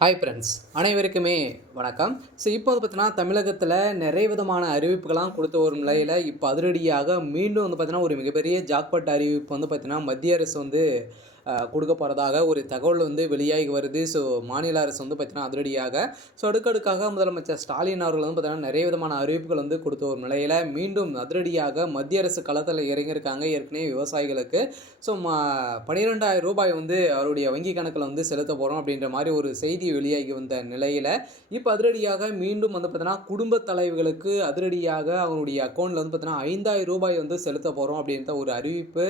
Hi friends, அனைவருக்குமே வணக்கம். So இப்போ வந்து பார்த்தீங்கன்னா, தமிழகத்தில நிறைய விதமான அறிவிப்புகள்லாம் கொடுத்து வரும் நிலையில, இப்போ அதிரடியாக மீண்டும் வந்து பார்த்தீங்கன்னா, ஒரு மிகப்பெரிய ஜாக்பாட் அறிவிப்பு வந்து பார்த்தீங்கன்னா, மத்திய அரசு வந்து கொடுக்க போறதாக ஒரு தகவல் வந்து வெளியாகி வருது. ஸோ மாநில அரசு வந்து பார்த்தீங்கன்னா, அதிரடியாக அடுக்கடுக்காக முதலமைச்சர் ஸ்டாலின் அவர்கள் வந்து பார்த்தீங்கன்னா, நிறைய விதமான அறிவிப்புகள் வந்து கொடுத்து வரும் நிலையில, மீண்டும் அதிரடியாக மத்திய அரசு களத்தில இறங்கியிருக்காங்க. ஏற்கனவே விவசாயிகளுக்கு ஸோ ரூ. 12,000 வந்து அவருடைய வங்கி கணக்குல வந்து செலுத்த போறோம் அப்படின்ற மாரி ஒரு செய்தி வெளியாகி வந்த நிலையில, இப்ப அதிரடியாக மீண்டும் வந்து பார்த்தீங்கன்னா, குடும்பத் தலைவிகளுக்கு அதிரடியாக அவங்களுடைய அக்கவுண்ட்ல வந்து பார்த்தீங்கன்னா, ரூ. 5,000 வந்து செலுத்த போறோம் அப்படின்ற ஒரு அறிவிப்பு,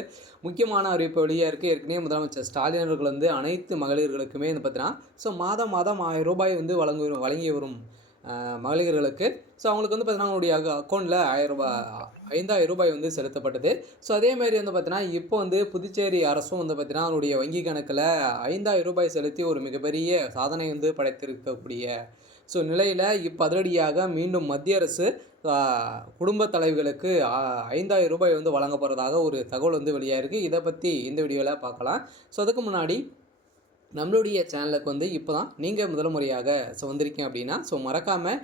முக்கியமான அறிவிப்பு வெளியா இருக்கு. ஏற்கனவே முதலமைச்சர் ஸ்டாலின் அவர்கள் வந்து அனைத்து மகளிர்களுக்குமே வந்து பார்த்தீங்கன்னா, ஸோ மாதம் மாதம் ரூ. 1000 வந்து வழங்கி வரும் மகளிர்களுக்கு. ஸோ அவங்களுக்கு வந்து பார்த்தீங்கன்னா, அவங்களுடைய அக்கவுண்ட்ல ரூ. 5,000 வந்து செலுத்தப்பட்டது. ஸோ அதே மாரி வந்து பார்த்தீங்கன்னா, இப்போ வந்து புதுச்சேரி அரசும் வந்து பார்த்தீங்கன்னா, அவருடைய வங்கி கணக்குல ரூ. 5,000 செலுத்தி ஒரு மிகப்பெரிய சாதனை வந்து படைத்திருக்கக்கூடிய நிலையில இப்ப அதிரடியாக மீண்டும் மத்திய அரசு அ குடும்பத் தலைவிகளுக்கு ரூ. 5,000 வந்து வழங்கப் போறதாக ஒரு தகவல் வந்து வெளியாயிருக்கு. இத பத்தி இந்த வீடியோல பார்க்கலாம். ஸோ அதுக்கு முன்னாடி நம்மளுடைய சேனலுக்கு வந்து இப்போ தான் நீங்கள் முதல் முறையாக வந்திருக்கீங்க அப்படின்னா, மறக்காம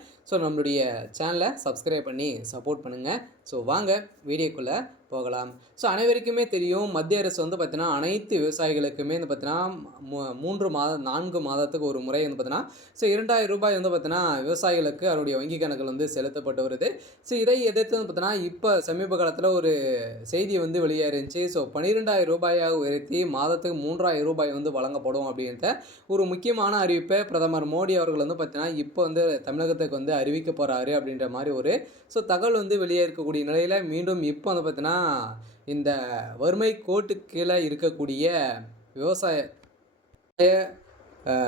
நம்மளுடைய சேனலை சப்ஸ்கிரைப் பண்ணி சப்போர்ட் பண்ணுங்கள். வாங்க வீடியோக்குள்ளே போகலாம். அனைவருக்குமே தெரியும், மத்திய அரசு வந்து பார்த்தீங்கன்னா, அனைத்து விவசாயிகளுக்குமே வந்து பார்த்தீங்கன்னா, 3 மாதம் 4 மாதத்துக்கு ஒரு முறை வந்து பார்த்தீங்கன்னா, ரூ. 2,000 வந்து பார்த்தீங்கன்னா, விவசாயிகளுக்கு அவருடைய வங்கி கணக்கில் வந்து செலுத்தப்பட்டு வருது. இதை எதிர்த்து வந்து பார்த்தீங்கன்னா, இப்போ சமீப காலத்தில் ஒரு செய்தி வந்து வெளியாக இருந்துச்சு. ரூ. 12,000 உயர்த்தி மாதத்துக்கு ரூ. 3,000 வந்து வழங்கப்படும் அப்படின்ற ஒரு முக்கியமான அறிவிப்பை பிரதமர் மோடி அவர்கள் வந்து பார்த்தீங்கன்னா, இப்போ வந்து தமிழகத்துக்கு வந்து அறிவிக்க போகிறாரு அப்படின்ற மாதிரி ஒரு தகவல் வந்து வெளியே இருக்கக்கூடிய நிலையில், மீண்டும் இப்போ வந்து பார்த்தீங்கன்னா, இந்த வறுமை கோட்டுக்கு கீழே இருக்கக்கூடிய விவசாய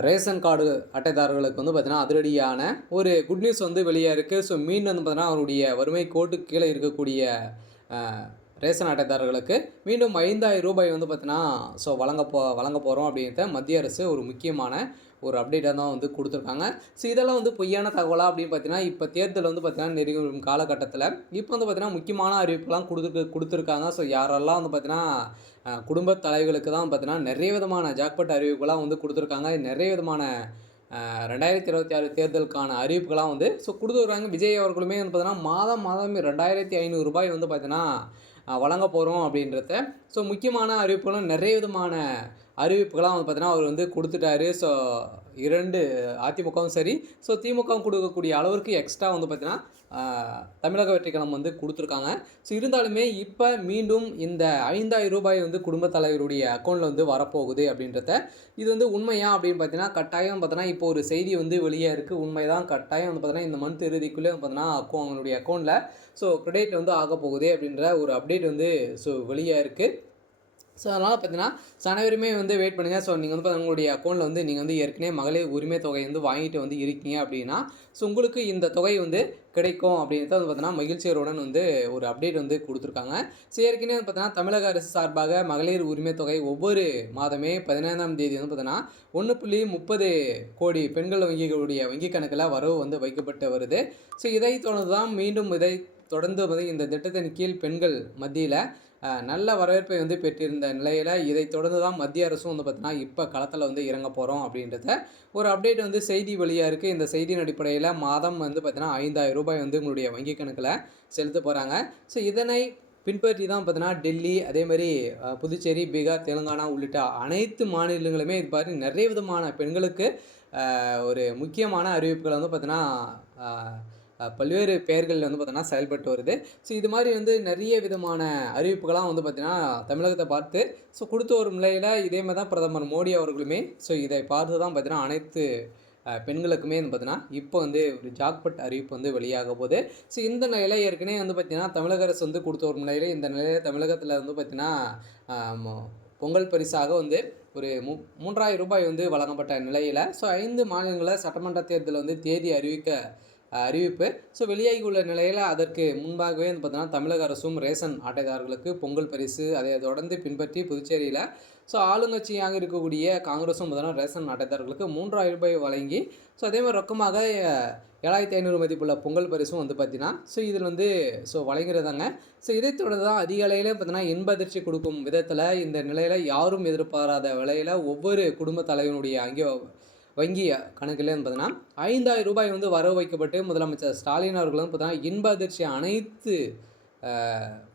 ரேஷன் கார்டு அட்டைதாரர்களுக்கு வந்து பார்த்தீங்கன்னா, அதிரடியான ஒரு குட் நியூஸ் வந்து வெளியே இருக்குது. மீண்டும் வந்து பார்த்தீங்கன்னா, அவருடைய வறுமை கோட்டுக்கு கீழே இருக்கக்கூடிய அ ரேஷன் அட்டைதாரர்களுக்கு மீண்டும் ரூ. 5,000 வந்து பார்த்தீங்கன்னா, வழங்க போகிறோம் அப்படின்றத மத்திய அரசு ஒரு முக்கியமான ஒரு அப்டேட்டாக தான் வந்து குடுத்துருக்காங்க. இதெல்லாம் வந்து பொய்யான தகவலா அப்படின்னு பார்த்தீங்கன்னா, இப்போ தேர்தல் வந்து பார்த்தீங்கன்னா, நெருங்கும் காலகட்டத்தில இப்போ வந்து பார்த்தீங்கன்னா, முக்கியமான அறிவிப்புலாம் குடுத்துருக்காங்க. யாரெல்லாம் வந்து பார்த்தீங்கன்னா, குடும்பத் தலைவிகளுக்கு தான் பார்த்தீங்கன்னா, நிறைய விதமான ஜாக்பாட் அறிவிப்புலாம் வந்து குடுத்துருக்காங்க. நிறைய விதமான 2026 தேர்தலுக்கான அறிவிப்புகள்லாம் வந்து குடுத்துருக்காங்க. விஜய் அவர்களுமே வந்து பார்த்தீங்கன்னா, மாதம் மாதம் ரூ. 2,500 வந்து பார்த்தீங்கன்னா, வழங்க போறோம் அப்படின்றத முக்கியமான அறிவிப்புகளும் நிறைய விதமான அறிவிப்புகள்லாம் வந்து பார்த்தீங்கன்னா, அவர் வந்து குடுத்துட்டாரு. 2 அதிமுகவும் சரி, திமுகவும் குடுக்கக்கூடிய அளவிற்கு எக்ஸ்ட்ரா வந்து பார்த்தீங்கன்னா, தமிழக வெற்றிக் கழகம் வந்து குடுத்துருக்காங்க. இருந்தாலுமே இப்ப மீண்டும் இந்த ரூ. 5,000 வந்து குடும்பத் தலைவருடைய அக்கவுண்ட்ல வந்து வரப்போகுது அப்படின்றத, இது வந்து உண்மையா அப்படின்னு பார்த்தீங்கன்னா, கட்டாயம் பார்த்தீங்கன்னா, இப்போ ஒரு செய்தி வந்து வெளியா இருக்கு. உண்மைதான், கட்டாயம் வந்து பார்த்தீங்கன்னா, இந்த மந்த் இறுதிக்குள்ளே பார்த்தீங்கன்னா, அவங்களுடைய அக்கவுண்ட்ல கிரெடிட் வந்து ஆகப்போகுது அப்படின்ற ஒரு அப்டேட் வந்து வெளியா இருக்கு. அதனால பார்த்தீங்கன்னா, அனைவருமே வந்து வெயிட் பண்ணுங்க. நீங்க வந்து உங்களுடைய அக்கவுண்ட்ல வந்து நீங்க வந்து ஏற்கனவே மகளிர் உரிமை தொகை வந்து வாங்கிட்டு வந்து இருக்கீங்க அப்படின்னா, உங்களுக்கு இந்த தொகை வந்து கிடைக்கும் அப்படின்றத வந்து பார்த்தீங்கன்னா, மகிழ்ச்சியருடன் வந்து ஒரு அப்டேட் வந்து குடுத்துருக்காங்க. ஏற்கனவே வந்து பார்த்தீங்கன்னா, தமிழக அரசு சார்பாக மகளிர் உரிமை தொகை ஒவ்வொரு மாதமே 15ஆம் தேதி வந்து பார்த்தீங்கன்னா, 1.30 கோடி பெண்கள் வங்கிகளுடைய வங்கி கணக்குல வரவு வந்து வைக்கப்பட்டு வருது. இதைத் தொடர்ந்து தான் மீண்டும் தொடர்ந்து வந்து இந்த திட்டத்தின் கீழ் பெண்கள் மத்தியில நல்ல வரவேற்பை வந்து பெற்றிருந்த நிலையில, இதைத் தொடர்ந்து தான் மத்திய அரசும் வந்து பார்த்தீங்கன்னா, இப்ப களத்தில வந்து இறங்க போறோம் அப்படின்றத ஒரு அப்டேட் வந்து செய்தி வெளியா இருக்கு. இந்த செய்தியின் அடிப்படையில மாதம் வந்து பார்த்தீங்கன்னா, ரூ. 5,000 வந்து உங்களுடைய வங்கி கணக்குல செலுத்தப் போறாங்க. இதனை பின்பற்றி தான் பார்த்தீங்கன்னா, டெல்லி அதேமாரி புதுச்சேரி, பீகார், தெலுங்கானா உள்ளிட்ட அனைத்து மாநிலங்களுமே இது மாரி நிறைய விதமான பெண்களுக்கு ஒரு முக்கியமான அறிவிப்புகள வந்து பார்த்தீங்கன்னா, அ பல்வேறு பெயர்கள்ல வந்து பார்த்தீங்கன்னா செயல்பட்டு வருது. இது மாரி வந்து நிறைய விதமான அறிவிப்புகள்லாம் வந்து பார்த்தீங்கன்னா, தமிழகத்த பார்த்து குடுத்து வரும் நிலையில இதே மாரி தான் பிரதமர் மோடி அவர்களுமே இதை பார்த்து தான் பார்த்தீங்கன்னா, அனைத்து பெண்களுக்குமே வந்து பார்த்தீங்கன்னா, இப்போ வந்து ஒரு ஜாக்பாட் அறிவிப்பு வந்து வெளியாக போகுது. இந்த நிலையில ஏற்கனவே வந்து பார்த்தீங்கன்னா, தமிழக அரசு வந்து குடுத்து வரும் நிலையில இந்த நிலையில தமிழகத்தில வந்து பார்த்தீங்கன்னா, அ மொ பொங்கல் பரிசாக வந்து ஒரு ரூ. 3,000 வந்து வழங்கப்பட்ட நிலையில 5 மாநிலங்கள்ல சட்டமன்ற தேர்தல் வந்து தேதி அறிவிப்பு வெளியாகியுள்ள நிலையில அதற்கு முன்பாகவே வந்து பார்த்தீங்கன்னா, தமிழக அரசும் ரேஷன் அட்டைதாரர்களுக்கு பொங்கல் பரிசு அதை தொடர்ந்து பின்பற்றி புதுச்சேரியில ஆளுங்கட்சியாக இருக்கக்கூடிய காங்கிரஸும் பார்த்தீங்கன்னா, ரேஷன் அட்டைதாரர்களுக்கு ரூ. 3,000 வழங்கி அதே மாரி ரொக்கமாக 7,500 மதிப்புள்ள பொங்கல் பரிசும் வந்து பார்த்தீங்கன்னா, இதில் வந்து வழங்கிறதாங்க. இதைத் தொடர்ந்து தான் அதிகாலையிலே பார்த்தீங்கன்னா, இன்ப அதிர்ச்சி கொடுக்கும் விதத்தில இந்த நிலையில யாரும் எதிர்பாராத விலையில ஒவ்வொரு குடும்ப தலைவனுடைய வங்கி கணக்கில் வந்து பார்த்தீங்கன்னா 5000 ரூபாய் வந்து வரவு வைக்கப்பட்டு முதலமைச்சர் ஸ்டாலின் அவர்கள் வந்து பார்த்தீங்கன்னா இன்ப அதிர்ச்சி அனைத்து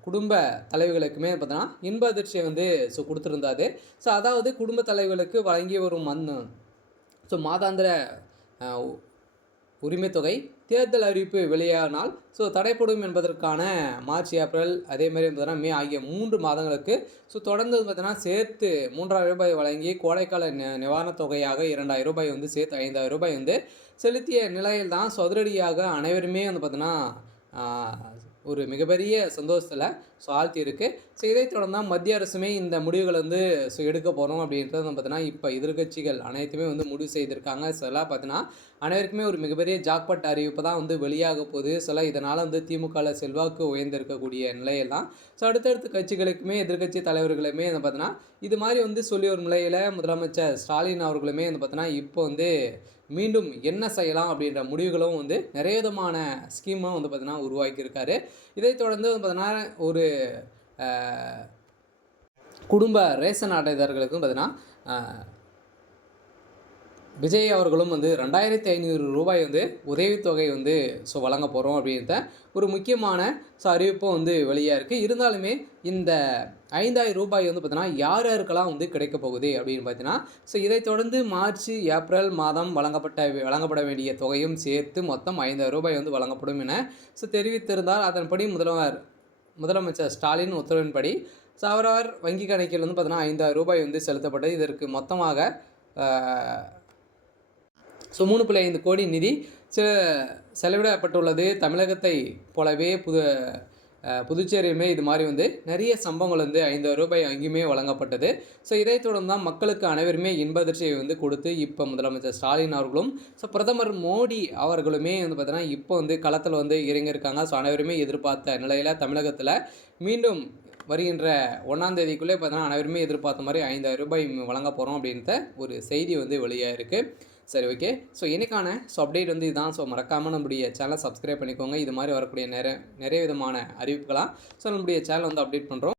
குடும்ப தலைவர்களுக்குமே பார்த்தீங்கன்னா இன்ப அதிர்ச்சியை வந்து கொடுத்துருந்தாரு. ஸோ அதாவது குடும்ப தலைவர்களுக்கு வழங்கி வரும் ஸோ மாதாந்திர உரிமைத் தொகை தேர்தல் அறிவிப்பு வெளியானால் ஸோ தடைப்படும் என்பதற்கான மார்ச், ஏப்ரல் அதேமாதிரி பார்த்தீங்கன்னா மே ஆகிய 3 மாதங்களுக்கு ஸோ தொடர்ந்து பார்த்தீங்கன்னா சேர்த்து 3000 ரூபாய் வழங்கி கோடைக்கால நிவாரணத் தொகையாக 2000 ரூபாய் வந்து சேர்த்து 5000 ரூபாய் வந்து செலுத்திய நிலையில் தான் ஸோ அதிரடியாக அனைவருமே வந்து பார்த்தீங்கன்னா ஒரு மிகப்பெரிய சந்தோஷத்தில் ஸோ ஆழ்த்தியிருக்கு. ஸோ இதை தொடர்ந்து தான் மத்திய அரசுமே இந்த முடிவுகளை வந்து ஸோ எடுக்க போகிறோம் அப்படின்றது வந்து பார்த்தீங்கன்னா இப்போ எதிர்கட்சிகள் அனைத்துமே வந்து முடிவு செய்திருக்காங்க. ஸோ எல்லாம் பார்த்தீங்கன்னா அனைவருக்குமே ஒரு மிகப்பெரிய ஜாக்பாட் அறிவிப்பு தான் வந்து வெளியாக போகுது. ஸோ இதனால் வந்து திமுகவில் செல்வாக்கு உயர்ந்திருக்கக்கூடிய நிலையெல்லாம் ஸோ அடுத்தடுத்த கட்சிகளுக்குமே எதிர்கட்சி தலைவர்களுமே வந்து பார்த்தீங்கன்னா இது மாதிரி வந்து சொல்லி ஒரு நிலையில் முதலமைச்சர் ஸ்டாலின் அவர்களுமே வந்து பார்த்தீங்கன்னா இப்போ வந்து மீண்டும் என்ன செய்யலாம் அப்படின்ற முடிவுகளும் வந்து நிறைய விதமான ஸ்கீமும் வந்து பார்த்தீங்கன்னா உருவாக்கியிருக்காரு. இதை தொடர்ந்து வந்து பார்த்தீங்கன்னா ஒரு குடும்ப ரேஷன் அட்டைதாரர்களுக்கும் பார்த்தீங்கன்னா விஜய் அவர்களும் வந்து 2500 ரூபாய் வந்து உதவித்தொகை வந்து ஸோ வழங்க போகிறோம் அப்படின்ற ஒரு முக்கியமான ஸோ அறிவிப்பும் வந்து வெளியாக இருக்குது. இருந்தாலுமே இந்த 5000 ரூபாய் வந்து பார்த்தீங்கன்னா யார் யாருக்கெல்லாம் வந்து கிடைக்க போகுது அப்படின்னு பார்த்தீங்கன்னா ஸோ இதை தொடர்ந்து மார்ச், ஏப்ரல் மாதம் வழங்கப்பட வேண்டிய தொகையும் சேர்த்து மொத்தம் 5000 ரூபாய் வந்து வழங்கப்படும் என ஸோ தெரிவித்திருந்தார். அதன்படி முதலமைச்சர் ஸ்டாலின் உத்தரவின்படி ஸோ அவரவர் வங்கி கணக்கில் வந்து பார்த்தீங்கன்னா 5000 ரூபாய் வந்து செலுத்தப்பட்டது. இதற்கு மொத்தமாக ஸோ 3.5 கோடி நிதி செலவிடப்பட்டுள்ளது. தமிழகத்தை போலவே புதுச்சேரியுமே இது மாதிரி வந்து நிறைய சம்பவங்கள் வந்து 5000 ரூபாய் அங்கேயுமே வழங்கப்பட்டது. ஸோ இதை தொடர்ந்து தான் மக்களுக்கு அனைவருமே இன்ப அதிர்ச்சியை வந்து கொடுத்து இப்போ முதலமைச்சர் ஸ்டாலின் அவர்களும் ஸோ பிரதமர் மோடி அவர்களுமே வந்து பார்த்தீங்கன்னா இப்போ வந்து களத்தில் வந்து இறங்கியிருக்காங்க. ஸோ அனைவருமே எதிர்பார்த்த நிலையில் தமிழகத்தில் மீண்டும் வருகின்ற 1ஆம் தேதிக்குள்ளே பார்த்தீங்கன்னா அனைவருமே எதிர்பார்த்த மாதிரி 5000 ரூபாய் வழங்க போகிறோம் அப்படின்ற ஒரு செய்தி வந்து வெளியாக இருக்குது. சரி, ஓகே. ஸோ இன்றைக்கான அப்டேட் வந்து இதுதான். ஸோ மறக்காமல் நம்முடைய சேனலை சப்ஸ்கிரைப் பண்ணிக்கோங்க. இது மாதிரி வரக்கூடிய நிறைய விதமான அறிவிப்புகளாக ஸோ நம்முடைய சேனல் வந்து அப்டேட் பண்ணுறோம்.